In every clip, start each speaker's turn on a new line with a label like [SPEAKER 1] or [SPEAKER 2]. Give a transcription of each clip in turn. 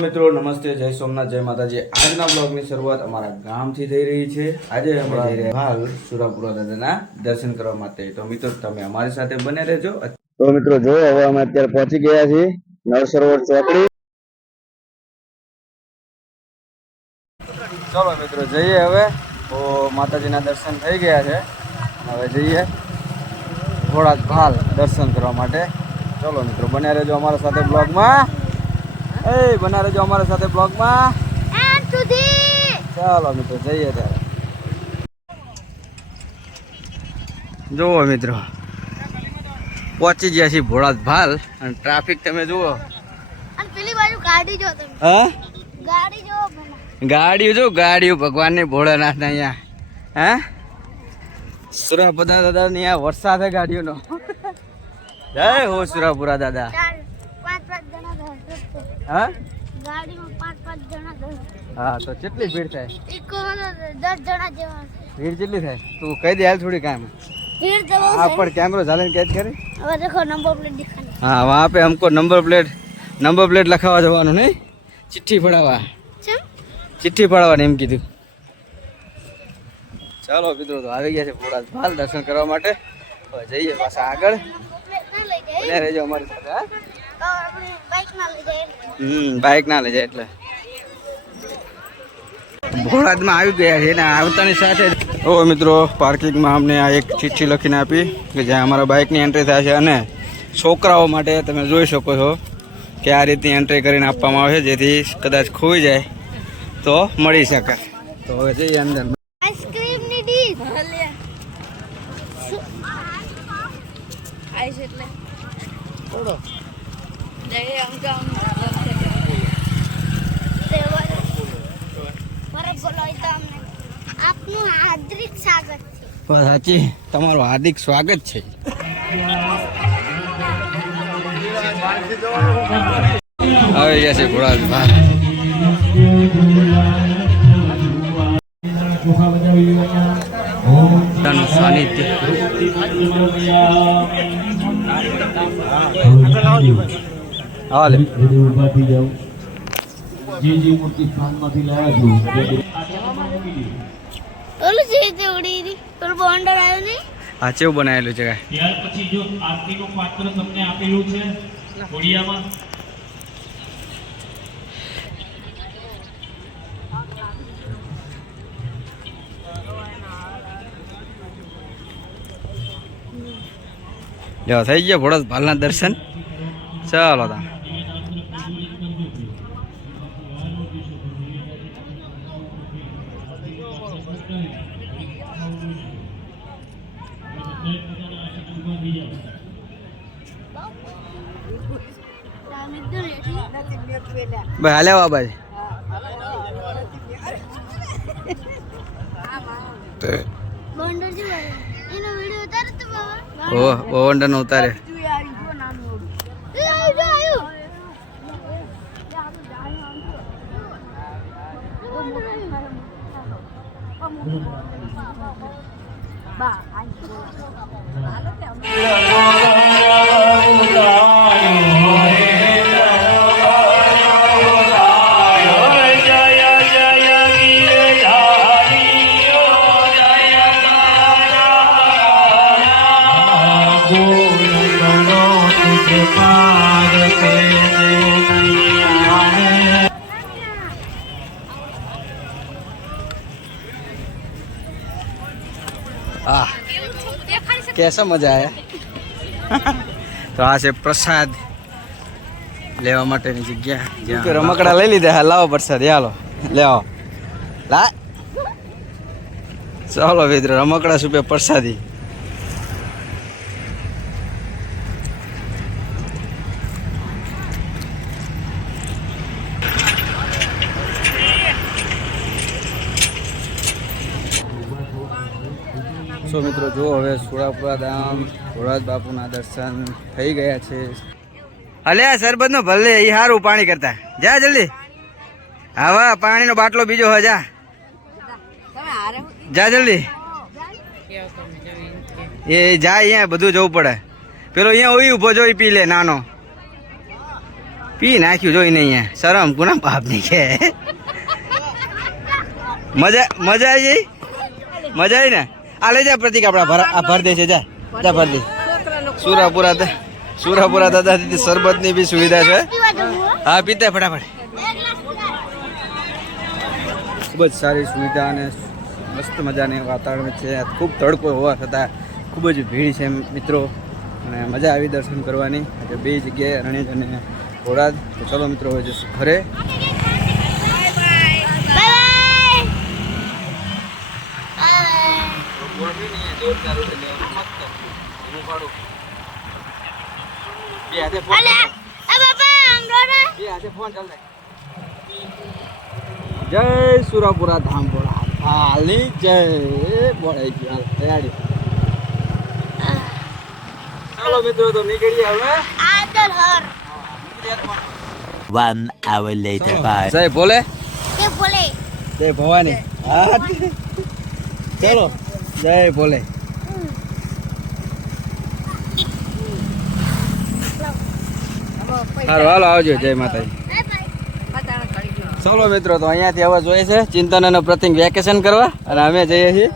[SPEAKER 1] મિત્રો નમસ્તે જય સોમનાથ જય માતાજી. આજના બ્લોગની શરૂઆત અમારા ગામથી થઈ રહી છે. આજે અમે જઈ રહ્યા હાલ સુરાપુરા દાદાના દર્શન કરવા માટે. તો મિત્રો તમે અમારી સાથે બને રહેજો. તો મિત્રો જો હવે અમે અત્યારે પહોંચી ગયા છીએ નળ સરોવર ચોકડી. ચલો મિત્રો જઈએ હવે. તો માતાજીના દર્શન થઈ ગયા છે. હવે જઈએ. થોડાક હાલ દર્શન કરવા માટે. ચલો મિત્રો બન્યા રહેજો અમારા સાથે બ્લોગમાં એ બના રહેજો અમારા સાથે બ્લોગમાં ચાલો મિત્રો જઈએ ત્યારે. જુઓ મિત્રો પહોંચી ગયા છીએ ભોળાત ભાલ અને ટ્રાફિક તમે જુઓ. હા? ગાડીઓ જો ગાડીઓ ભગવાનની ભોળાનાથના અહીંયા. હે? સુરાપુરા દાદા ની આ વરસાદ છે ગાડીઓનો. જય હો સુરાપુરા દાદા
[SPEAKER 2] ચાર પાંચ પાંચ જણા ધરશે
[SPEAKER 1] હા
[SPEAKER 2] ગાડીમાં પાંચ પાંચ જણા ધરશે
[SPEAKER 1] હા તો કેટલી ભીડ થાય
[SPEAKER 2] ઇકો દસ જણા જેવા હશે
[SPEAKER 1] ભીડ કેટલી થાય તું કહી દે હાલ થોડી કામ
[SPEAKER 2] ભીડ તો બહુ
[SPEAKER 1] હા
[SPEAKER 2] છે
[SPEAKER 1] પણ કેમેરો ચાલે કેદ કરી
[SPEAKER 2] હવે દેખો નંબર પ્લેટ દિખાને
[SPEAKER 1] हाँ वहाँ पे हमको नंबर प्लेट नंबर प्लेट લખાવવા જવાનું નહીં ચિઠ્ઠી પડાવવા
[SPEAKER 2] ચમ
[SPEAKER 1] ચિઠ્ઠી પડાવવાની એમ કીધું ચાલો મિત્રો તો આવી ગયા છે ભોળા ભાલ દર્શન કરવા માટે હવે જઈએ પાછા આગળ
[SPEAKER 2] નંબર પ્લેટ ના લઈ જાય
[SPEAKER 1] બને રહેજો અમારી સાથે હા હમ બાઇક ના લઈ જાય એટલે. ભોળાદમાં આવી ગયા છે ને આવતાની સાથે ઓ મિત્રો પાર્કિંગમાં અમને આ એક ચિઠ્ઠી લખીને આપી કે જ્યાં અમારા બાઇકની એન્ટ્રી થાય છે અને છોકરાઓ માટે તમે જોઈ શકો છો કે આ રીતની એન્ટ્રી કરીને આપવામાં આવે છે, જેથી કદાચ ખોઈ જાય તો મળી શકે તો હવે જઈએ અંદર
[SPEAKER 2] આઈસ્ક્રીમની ડીશ આઈસ એટલે
[SPEAKER 1] થોડો
[SPEAKER 2] જઈએ આમ તો આમ મારે બોલો તો અમને આપનું હાર્દિક સ્વાગત છે
[SPEAKER 1] બસ સાચી તમારું હાર્દિક સ્વાગત છે. આવી ગયા છે ભોળા સાનિધ્ય. હાલે.
[SPEAKER 3] ઉભાથી જાઓ જે જે મૂર્તિ સ્થાનમાંથી લાવ્યા છો
[SPEAKER 1] આ ચેવું બનાવેલું છે કાંઈ?
[SPEAKER 3] ત્યાર પછી જો આરતીનું પાત્ર તમને આપેલું છે ઘોડિયામાં
[SPEAKER 1] જો થઈ ગયા ભોળા ભાલના દર્શન. ચાલો તા. ભાઈ હાલે
[SPEAKER 2] બાબા
[SPEAKER 1] ઓ બહુ વંડર ઉતારે.
[SPEAKER 2] એ આવ્યું, જો આવ્યું. બોન્ડર
[SPEAKER 1] કેસો મજા આવ્યા તો આ છે પ્રસાદ લેવા માટેની જગ્યા. જ્યાં રમકડા લઈ લીધા હા. લાવો પ્રસાદ હાલો લેવો. લા. ચાલો મિત્ર રમકડા સુપે પ્રસાદી. સો મિત્રો જો હવે સુરાપુરા ધામ, ભોળાજ બાપુના દર્શન થઈ ગયા છે. અલે, આ સરબત નો ભલે એ સારું પાણી કરતા. જા જલ્દી. આવા પાણીનો બાટલો બીજો હજા જા. જલ્દી. એ જાય અહીંયા, બધું જવું પડે. પેલો અહીંયા ઓઈ ઊભો જોઈ પી લે, નાનો. પી નાખ્યું જોઈને અહીંયા. શરમ કુના બાપની કે. મજા મજા આવી મજા આવી ને? આ લઈ જા પ્રતિક આપણા આ ભર દે છે, જા. જા ભર દે. સુરાપુરા સુરાપુરા દાદા દીદી શરબતની બી સુવિધા છે.
[SPEAKER 2] હો?
[SPEAKER 1] પીતે ફટાફટ. ખૂબ જ સારી સુવિધા અને મસ્ત મજાની વાતાવરણ છે. ખૂબ તડકો હોવા છતાં ખૂબ જ ભીડ છે મિત્રો. અને મજા આવી દર્શન કરવાની. આજે બે જગ્યાએ રણેજ અને ઘોડાદ તો ચલો મિત્રો, હવે જશું ઘરે. જય સુરાપુરા ધામ બોલા. હાલની જય બોલાઈ ગઈ હાલ તૈયારી ચાલો મિત્રો તો નીકળીએ હવે.
[SPEAKER 2] આદર હર.
[SPEAKER 4] One hour later. Bye.
[SPEAKER 1] જય ભોલે.
[SPEAKER 2] તે બોલે.
[SPEAKER 1] જય ભવાની. હા. ચલો. જય ભોલે. સારું હાલો આવજો જય માતાજી. ચાલો મિત્રો તો અહીંયાથી હવે જોઈએ છે ચિંતન અને પ્રતિક વેકેશન કરવા. અને અમે જઈએ છીએ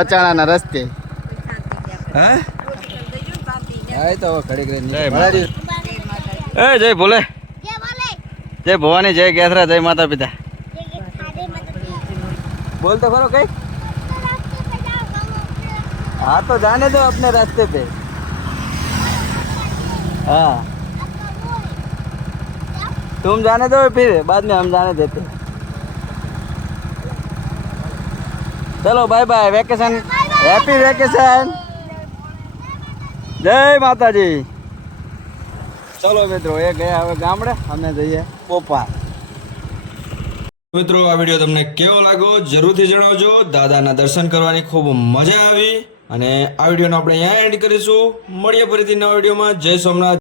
[SPEAKER 1] અચાણાના રસ્તે. હા? હા તો ઘડી એ જય ભોલે. જય ભવાની જય ગેસરા જય માતા પિતા બોલ તો ખરો કઈ. हाँ तो जाने दो अपने रास्ते पे हाँ तुम जाने दो फिर बाद में हम जाने देते चलो bye bye vacation happy vacation જય માતાજી ચલો મિત્રો એ ગયા હવે ગામડે અમે જઈએ પોપા મિત્રો આ વિડીયો તમને કેવો લાગ્યો જરૂરથી જણાવજો દાદાના દર્શન કરવાની ખૂબ મજા આવી અને આ વિડીયોનો આપણે અહીંયા એન્ડ કરીશું. મળીએ ફરીથી નવા વિડીયોમાં. જય સોમનાથ.